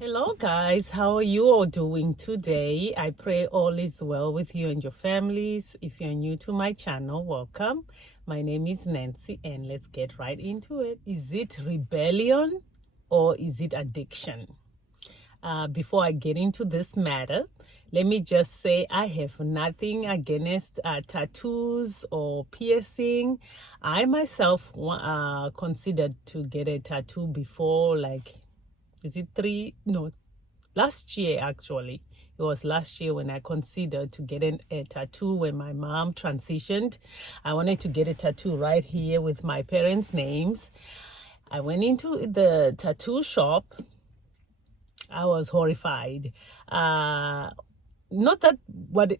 Hello guys, how are you all doing today? I pray all is well with you and your families. If you're new to my channel, welcome. My name is Nancy and let's get right into it. Is it rebellion or is it addiction? Before I get into this matter, let me just say I have nothing against tattoos or piercing. I myself considered to get a tattoo before, like, is it three? No, last year actually. It was last year when I considered to get a tattoo when my mom transitioned. I wanted to get a tattoo right here with my parents' names. I went into the tattoo shop. I was horrified. Not that what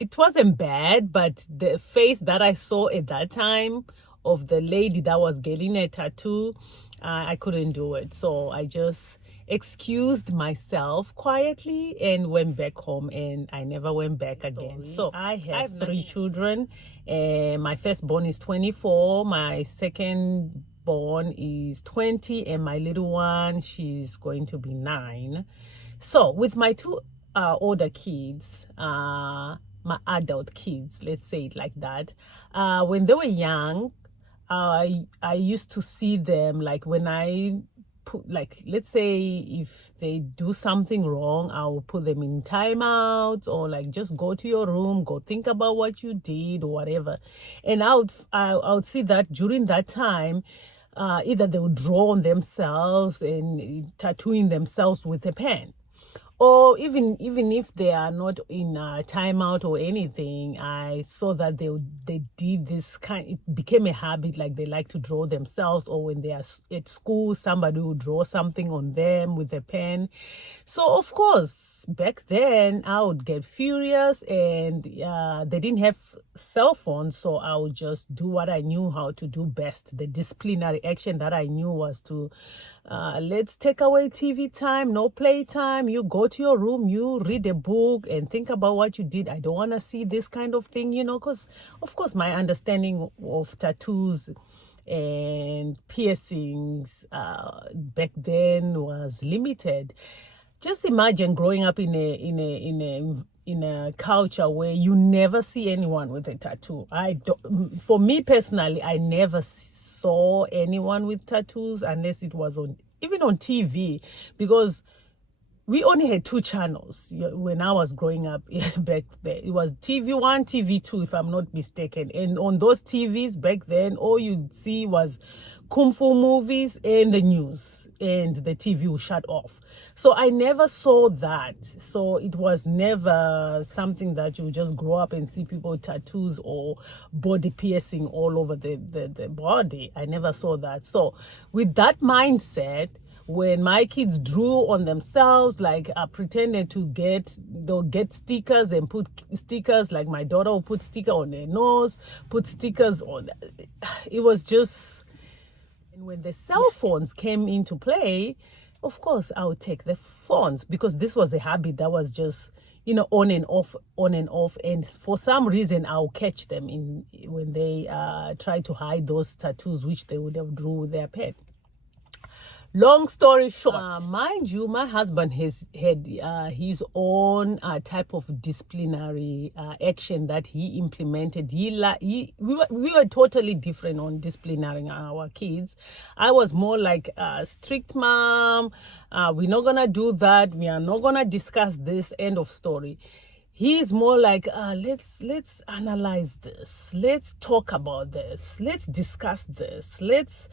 it wasn't bad, but the face that I saw at that time of the lady that was getting a tattoo, I couldn't do it. So I just excused myself quietly and went back home, and I never went back again. So I have three children, and my firstborn is 24, my second born is 20, and my little one, she's going to be 9. So with my two older kids, my adult kids, let's say it like that, when they were young, I used to see them, like when I put, like, let's say if they do something wrong, I will put them in timeout, or like just go to your room, go think about what you did or whatever. And I would see that during that time, either they would draw on themselves and tattooing themselves with a pen, or even if they are not in a timeout or anything. I saw that they did this kind. It became a habit, like they like to draw themselves, or when they are at school, somebody will draw something on them with a pen. So of course, back then I would get furious, and they didn't have cell phones, so I would just do what I knew how to do best. The disciplinary action that I knew was to let's take away TV time, no play time. You go to your room, you read a book and think about what you did. I don't want to see this kind of thing, because of course my understanding of tattoos and piercings back then was limited. Just imagine growing up in a culture where you never see anyone with a tattoo. For me personally, I never saw anyone with tattoos unless it was even on TV, because we only had 2 channels when I was growing up back there. It was TV1, TV2, if I'm not mistaken. And on those TVs back then, all you'd see was kung fu movies and the news, and the TV would shut off. So I never saw that. So it was never something that you just grow up and see people with tattoos or body piercing all over the body. I never saw that. So with that mindset, when my kids drew on themselves, like pretended they'll get stickers and put stickers, like my daughter will put sticker on their nose, put stickers on, it was just. And when the cell phones came into play, of course I would take the phones, because this was a habit that was just, on and off, on and off. And for some reason I'll catch them when they try to hide those tattoos which they would have drew with their pen. Long story short, mind you, my husband has had his own type of disciplinary action that he implemented. We were totally different on disciplinating our kids. I was more like a strict mom. We're not gonna do that. We are not gonna discuss this. End of story. He's more like, let's analyze this. Let's talk about this. Let's discuss this. Let's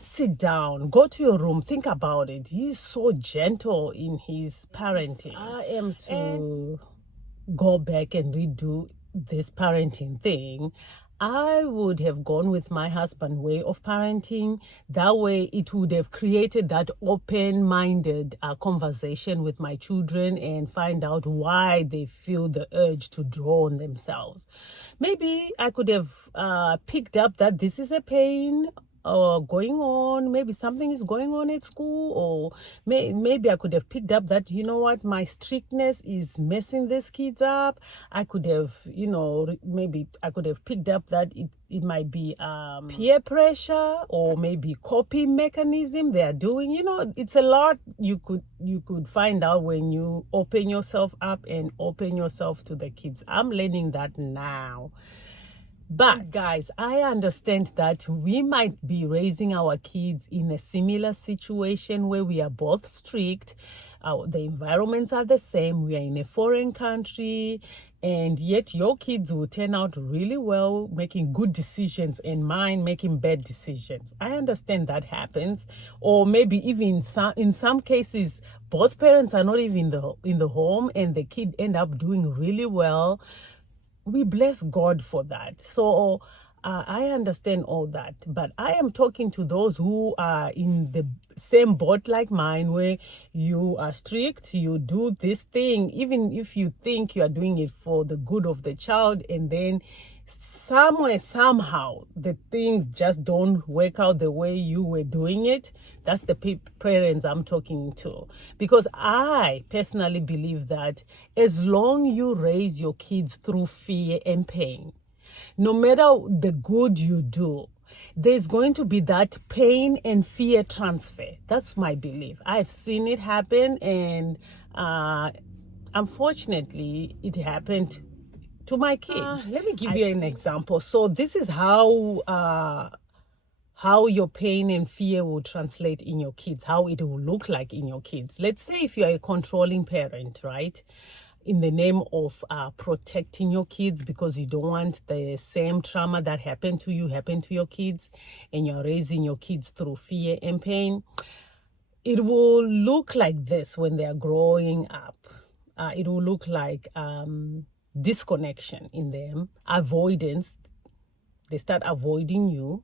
sit down. Go to your room. Think about it. He's so gentle in his parenting. I am to go back and redo this parenting thing, I would have gone with my husband's way of parenting. That way it would have created that open-minded conversation with my children and find out why they feel the urge to draw on themselves. Maybe I could have picked up that this is a pain going on, maybe something is going on at school, or maybe I could have picked up that, you know what, my strictness is messing these kids up. I could have, maybe I could have picked up that it might be peer pressure, or maybe coping mechanism they are doing. It's a lot you could find out when you open yourself up and open yourself to the kids. I'm learning that now. But guys, I understand that we might be raising our kids in a similar situation where we are both strict. The environments are the same. We are in a foreign country, and yet your kids will turn out really well, making good decisions, and mine making bad decisions. I understand that happens. Or maybe even in some cases, both parents are not even in the home, and the kid end up doing really well. We bless God for that. So I understand all that, but I am talking to those who are in the same boat like mine, where you are strict, you do this thing, even if you think you are doing it for the good of the child, and then somewhere, somehow, the things just don't work out the way you were doing it. That's the parents I'm talking to. Because I personally believe that as long you raise your kids through fear and pain, no matter the good you do, there's going to be that pain and fear transfer. That's my belief. I've seen it happen, and unfortunately, it happened to my kids. Let me give you an example. So this is how your pain and fear will translate in your kids, how it will look like in your kids. Let's say if you're a controlling parent, right? In the name of protecting your kids, because you don't want the same trauma that happened to you happen to your kids, and you're raising your kids through fear and pain. It will look like this when they are growing up. It will look like disconnection in them, avoidance. They start avoiding you.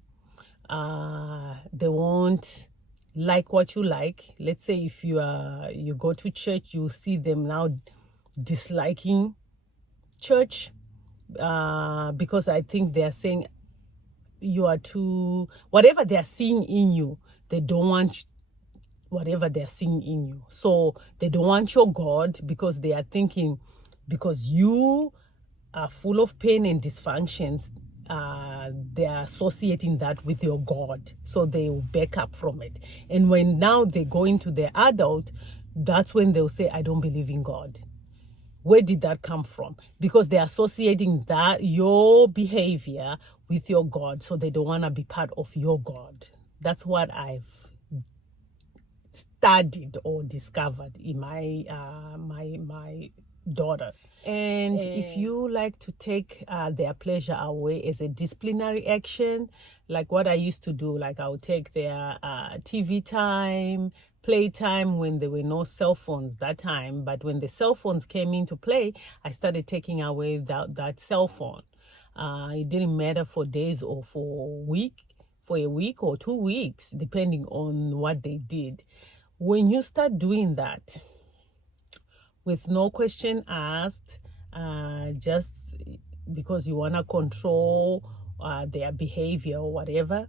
They won't like what you like. Let's say if you go to church, you see them now disliking church, because I think they are saying you are too, whatever they are seeing in you, they don't want whatever they're seeing in you. So they don't want your God, because they are thinking, because you are full of pain and dysfunctions, they are associating that with your God. So they will back up from it. And when now they go into their adult, that's when they'll say, I don't believe in God. Where did that come from? Because they're associating that your behavior with your God, so they don't want to be part of your God. That's what I've studied or discovered in my daughter. And if you like to take their pleasure away as a disciplinary action, like what I used to do, like I would take their TV time, playtime, when there were no cell phones that time. But when the cell phones came into play, I started taking away that cell phone. It didn't matter for days or for a week or 2 weeks, depending on what they did. When you start doing that with no question asked, just because you want to control their behavior or whatever,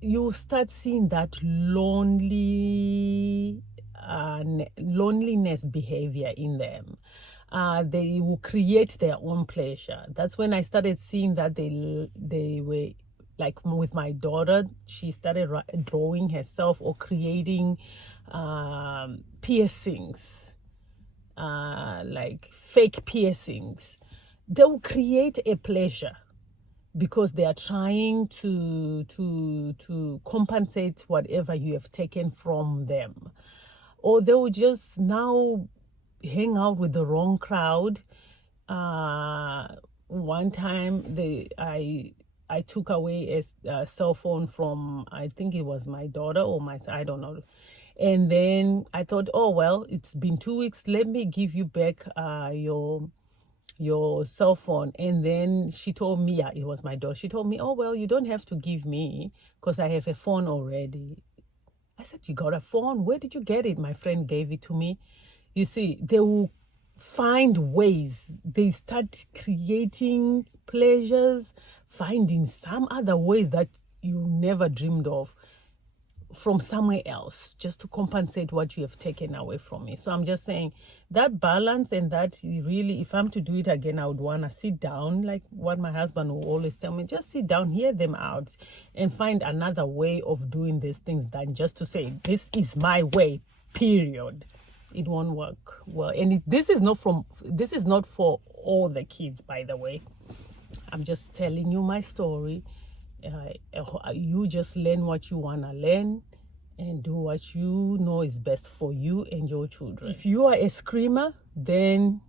you start seeing that loneliness behavior in them. They will create their own pleasure. That's when I started seeing that they were, like with my daughter, she started drawing herself or creating piercings, like fake piercings. They will create a pleasure because they are trying to compensate whatever you have taken from them. Or they will just now hang out with the wrong crowd. One time I took away a cell phone from, I think it was my daughter or I don't know. And then I thought, oh, well, it's been 2 weeks. Let me give you back your cell phone. And then she told me, yeah, it was my daughter. She told me, oh, well, you don't have to give me because I have a phone already. I said, you got a phone? Where did you get it? My friend gave it to me. You see, they will find ways. They start creating pleasures, finding some other ways that you never dreamed of from somewhere else, just to compensate what you have taken away from me. So I'm just saying that balance, and that really, if I'm to do it again, I would want to sit down, like what my husband will always tell me, just sit down, hear them out, and find another way of doing these things than just to say, this is my way, period. It won't work well. And this is not for all the kids, by the way. I'm just telling you my story. You just learn what you want to learn and do what you know is best for you and your children. If you are a screamer, then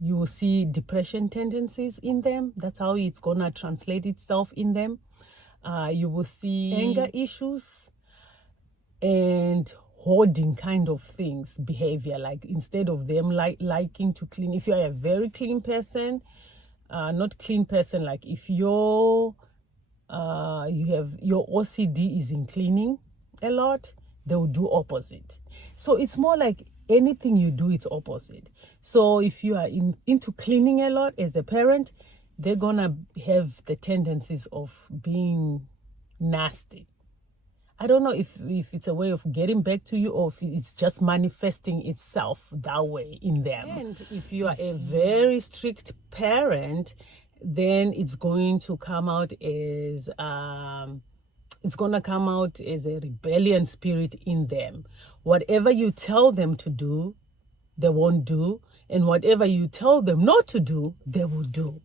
you will see depression tendencies in them. That's how it's gonna translate itself in them. You will see anger issues and hoarding kind of things, behavior, like instead of them liking to clean. If you're a very clean person, not clean person, like if you have your OCD is in cleaning a lot, they will do opposite. So it's more like anything you do, it's opposite. So if you are into cleaning a lot as a parent, they're gonna have the tendencies of being nasty. I don't know if it's a way of getting back to you, or if it's just manifesting itself that way in them. And if you are a very strict parent, then it's going to come out as a rebellion spirit in them. Whatever you tell them to do, they won't do, and whatever you tell them not to do, they will do.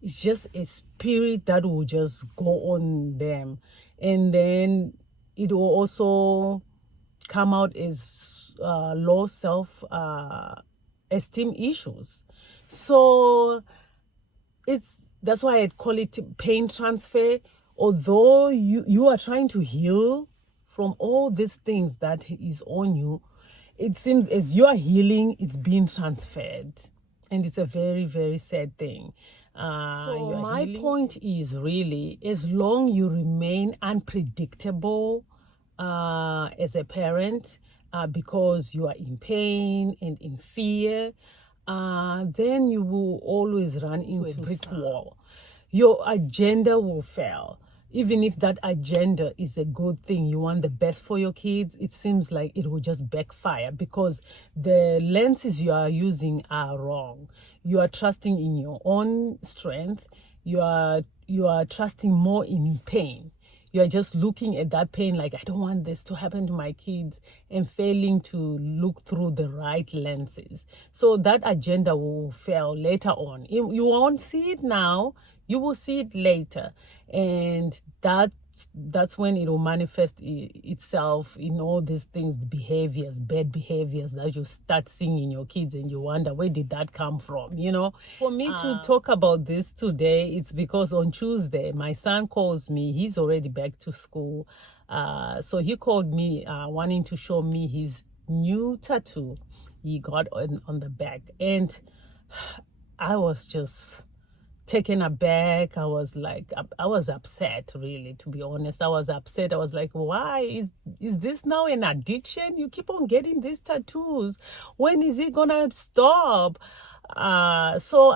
It's just a spirit that will just go on them, and then it will also come out as low self-esteem issues. So that's why I call it pain transfer. Although you are trying to heal from all these things that is on you, it seems as you are healing, it's being transferred, and it's a very, very sad thing. So my point is really, as long you remain unpredictable as a parent, because you are in pain and in fear, then you will always run into a brick wall. Your agenda will fail. Even if that agenda is a good thing, you want the best for your kids, it seems like it will just backfire because the lenses you are using are wrong. You are trusting in your own strength. You are trusting more in pain. You are just looking at that pain like, I don't want this to happen to my kids, and failing to look through the right lenses. So that agenda will fail later on. You won't see it now, you will see it later. And that's when it will manifest itself in all these things, behaviors, bad behaviors that you start seeing in your kids, and you wonder, where did that come from? For me to talk about this today, it's because on Tuesday my son calls me. He's already back to school, so he called me wanting to show me his new tattoo he got on the back, and I was just taken aback. I was upset, really, to be honest. I was upset. I was like, why is this now an addiction? You keep on getting these tattoos. When is it gonna stop? So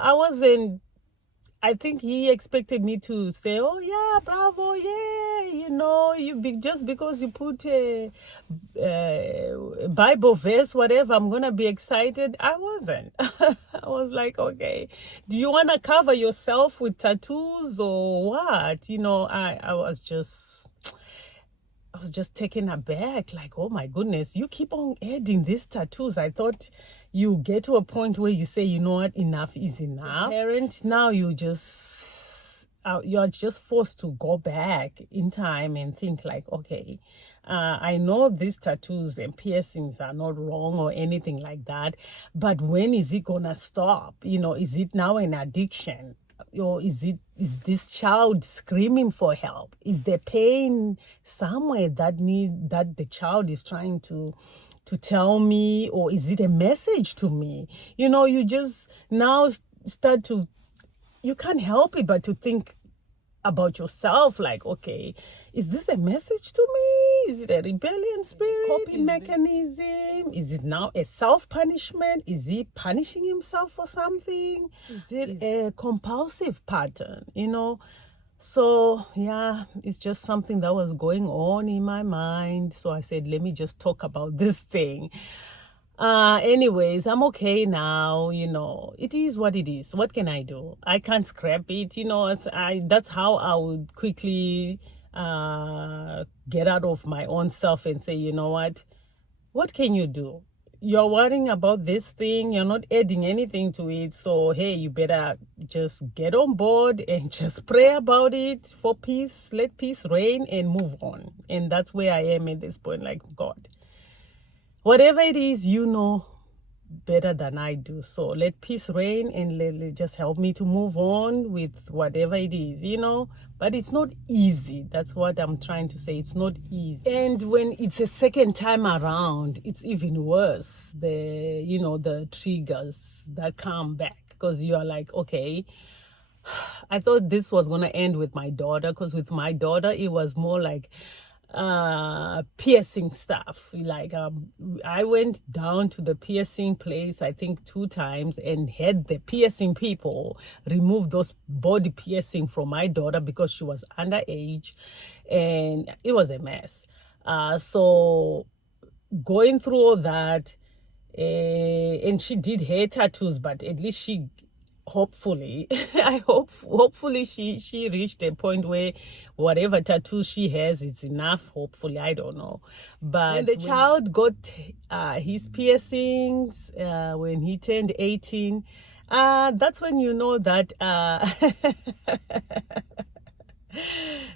I think he expected me to say, oh yeah, bravo, yeah, just because you put a Bible verse, whatever, I'm gonna be excited. I wasn't. I was like, okay, do you want to cover yourself with tattoos or what? I was just taken aback, like, oh my goodness, you keep on adding these tattoos. I thought you get to a point where you say, you know what, enough is enough. Parent, now you're just forced to go back in time and think like, okay, I know these tattoos and piercings are not wrong or anything like that, but when is it gonna stop? Is it now an addiction? Or is this child screaming for help? Is there pain somewhere that the child is trying to tell me? Or is it a message to me? You just now start to, you can't help it but to think about yourself, like, okay, is this a message to me? Is it a rebellion spirit? Coping mechanism? Is it now a self-punishment? Is he punishing himself for something? Is it a compulsive pattern? So yeah, it's just something that was going on in my mind. So I said, let me just talk about this thing. Anyways, I'm okay now. It is what it is. What can I do? I can't scrap it. That's how I would quickly get out of my own self and say, what can you do? You're worrying about this thing, you're not adding anything to it. So, hey, you better just get on board and just pray about it for peace. Let peace reign and move on. And that's where I am at this point. Like, God, whatever it is, better than I do. So let peace reign and let just help me to move on with whatever it is. But it's not easy. That's what I'm trying to say. It's not easy. And when it's a second time around, it's even worse. The triggers that come back, because you are like, okay, I thought this was going to end with my daughter, because with my daughter, it was more like piercing stuff. Like I went down to the piercing place, I think 2 times, and had the piercing people remove those body piercing from my daughter because she was underage, and it was a mess. So going through all that, and she did her tattoos, but at least she hopefully hopefully she reached a point where whatever tattoo she has is enough. Hopefully, I don't know. But when the child got his piercings, when he turned 18, that's when you know that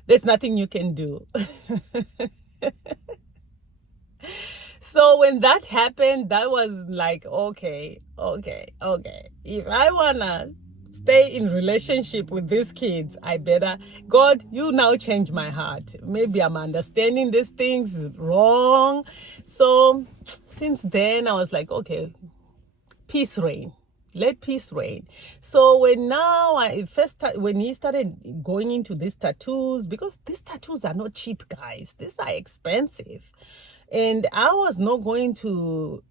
there's nothing you can do. So when that happened, that was like, okay. If I wanna stay in relationship with these kids, I better, God, you now change my heart. Maybe I'm understanding these things wrong. So since then, I was like, okay, peace reign. Let peace reign. So when he started going into these tattoos, because these tattoos are not cheap, guys. These are expensive. And I was not going to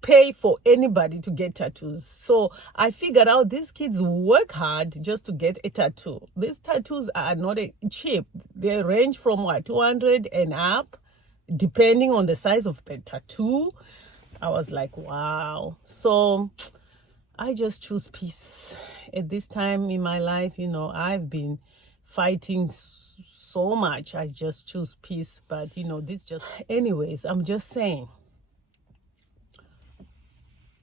pay for anybody to get tattoos. So I figured out these kids work hard just to get a tattoo. These tattoos are not cheap. They range from 200 and up, depending on the size of the tattoo. I was like, wow. So I just choose peace. At this time in my life, I've been fighting so much. I just choose peace. But, this just... Anyways, I'm just saying,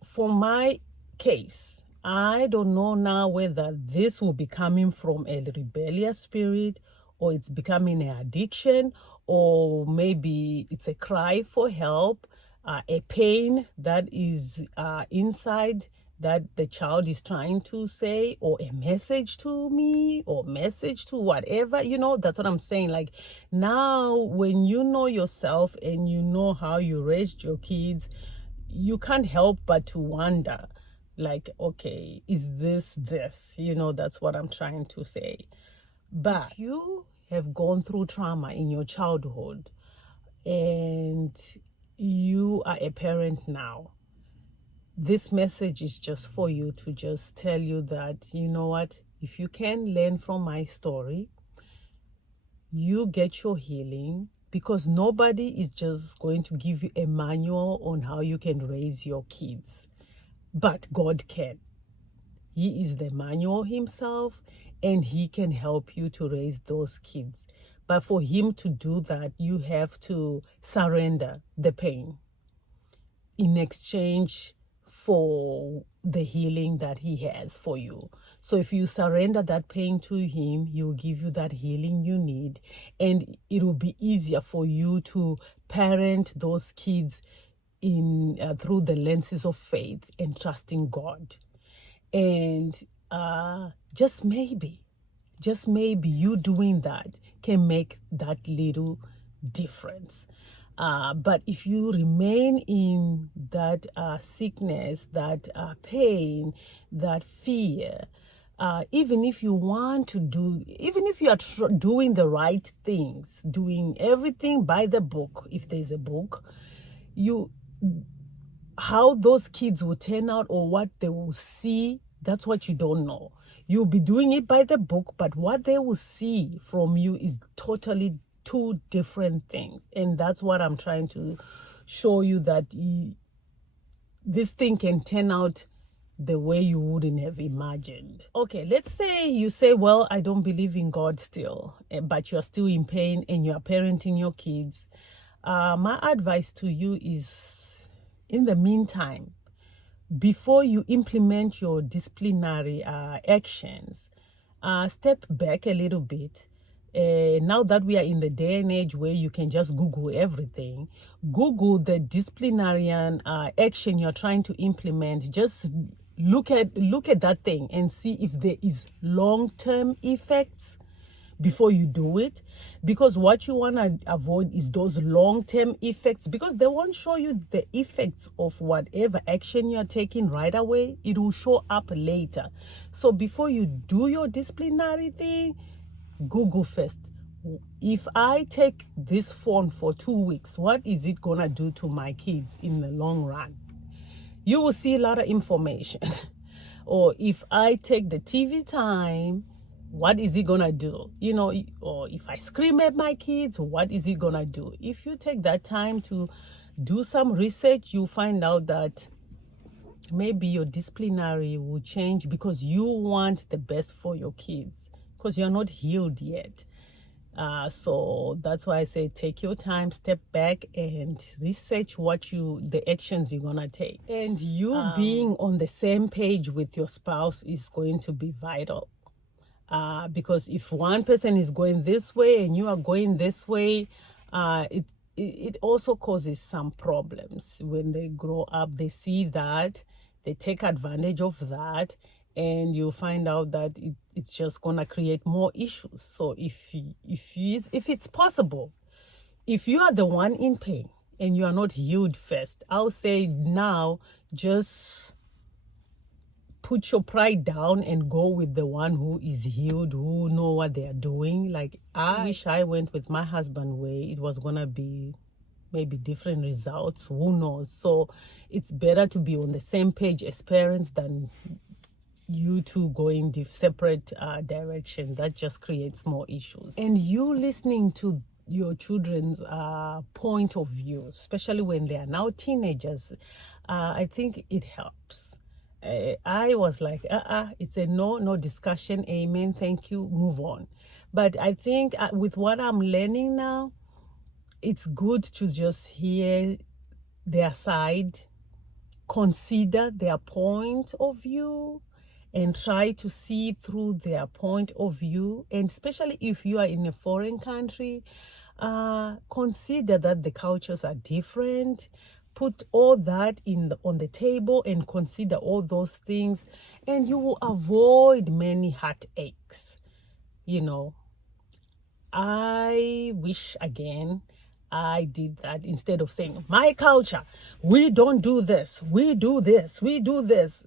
for my case, I don't know now whether this will be coming from a rebellious spirit, or it's becoming an addiction, or maybe it's a cry for help, a pain that is inside that the child is trying to say, or a message to me, or message to whatever. That's what I'm saying. Like, now when you know yourself and you know how you raised your kids, you can't help but to wonder, like, okay, is this? That's what I'm trying to say. But if you have gone through trauma in your childhood and you are a parent now, this message is just for you, to just tell you that, you know what, if you can learn from my story, you get your healing, because nobody is just going to give you a manual on how you can raise your kids, but God can. He is the manual himself, and he can help you to raise those kids. But for him to do that, you have to surrender the pain in exchange for the healing that he has for you. So if you surrender that pain to him, he will give you that healing you need, and it will be easier for you to parent those kids in through the lenses of faith and trusting God. And just maybe you doing that can make that little difference. But if you remain in that sickness, that pain, that fear, even if you want to do, even if you are doing the right things, doing everything by the book, if there's a book, how those kids will turn out, or what they will see That's what you don't know. You'll be doing it by the book, but what they will see from you is totally two different things. And that's what I'm trying to show you, that this thing can turn out the way you wouldn't have imagined. Okay, let's say you say, well, I don't believe in God still, but you're still in pain and you're parenting your kids. My advice to you is, in the meantime, before you implement your disciplinary actions, step back a little bit. Now that we are in the day and age where you can just Google everything, Google the disciplinarian action you're trying to implement. Just look at that thing and see if there is long-term effects before you do it, because what you want to avoid is those long-term effects, because they won't show you the effects of whatever action you're taking right away. It will show up later. So before you do your disciplinary thing, Google first. If I take this phone for 2 weeks, what is it gonna do to my kids in the long run? You will see a lot of information. Or if I take the TV time, what is it gonna do? You know, or if I scream at my kids, what is it gonna do? If you take that time to do some research, you find out that maybe your disciplinary will change because you want the best for your kids, because you're not healed yet. So that's why I say take your time, step back and research the actions you're gonna take. And you being on the same page with your spouse is going to be vital. Because if one person is going this way and you are going this way, it also causes some problems. When they grow up, they see that, they take advantage of that, and you find out that it's just gonna create more issues. So if it's possible, if you are the one in pain and you are not healed first, I'll say now just put your pride down and go with the one who is healed, who know what they are doing. Like, I wish I went with my husband way. It was gonna be maybe different results, who knows. So it's better to be on the same page as parents than you two going separate directions. That just creates more issues. And you listening to your children's point of view, especially when they are now teenagers, I think it helps. I was like, it's a no discussion, amen, thank you, move on. But I think with what I'm learning now, it's good to just hear their side, consider their point of view, and try to see through their point of view. And especially if you are in a foreign country, consider that the cultures are different. Put all that on the table and consider all those things, and you will avoid many heartaches. You know, I wish again I did that, instead of saying my culture, we don't do this, we do this, we do this.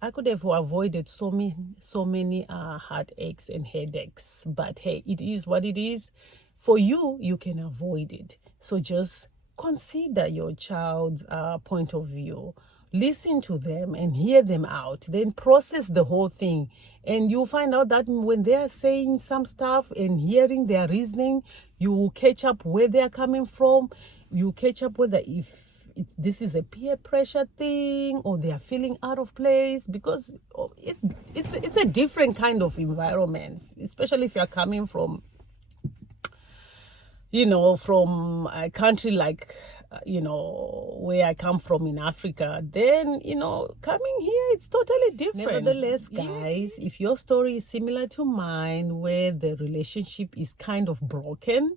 I could have avoided so many heartaches and headaches. But hey, it is what it is. For you, you can avoid it. So just consider your child's point of view. Listen to them and hear them out. Then process the whole thing. And you'll find out that when they are saying some stuff and hearing their reasoning, you will catch up where they are coming from. You catch up whether this is a peer pressure thing or they are feeling out of place, because it's a different kind of environment, especially if you're coming from, from a country like, where I come from in Africa. Then, coming here, it's totally different. Nevertheless, guys, if your story is similar to mine, where the relationship is kind of broken,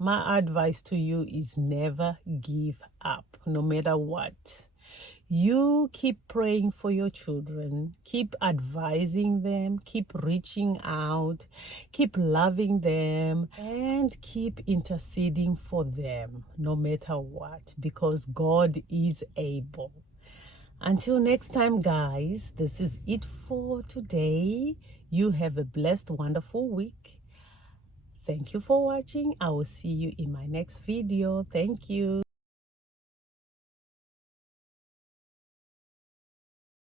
my advice to you is never give up, no matter what. You keep praying for your children, keep advising them, keep reaching out, keep loving them, and keep interceding for them, no matter what, because God is able. Until next time, guys, this is it for today. You have a blessed, wonderful week. Thank you for watching. I will see you in my next video. Thank you.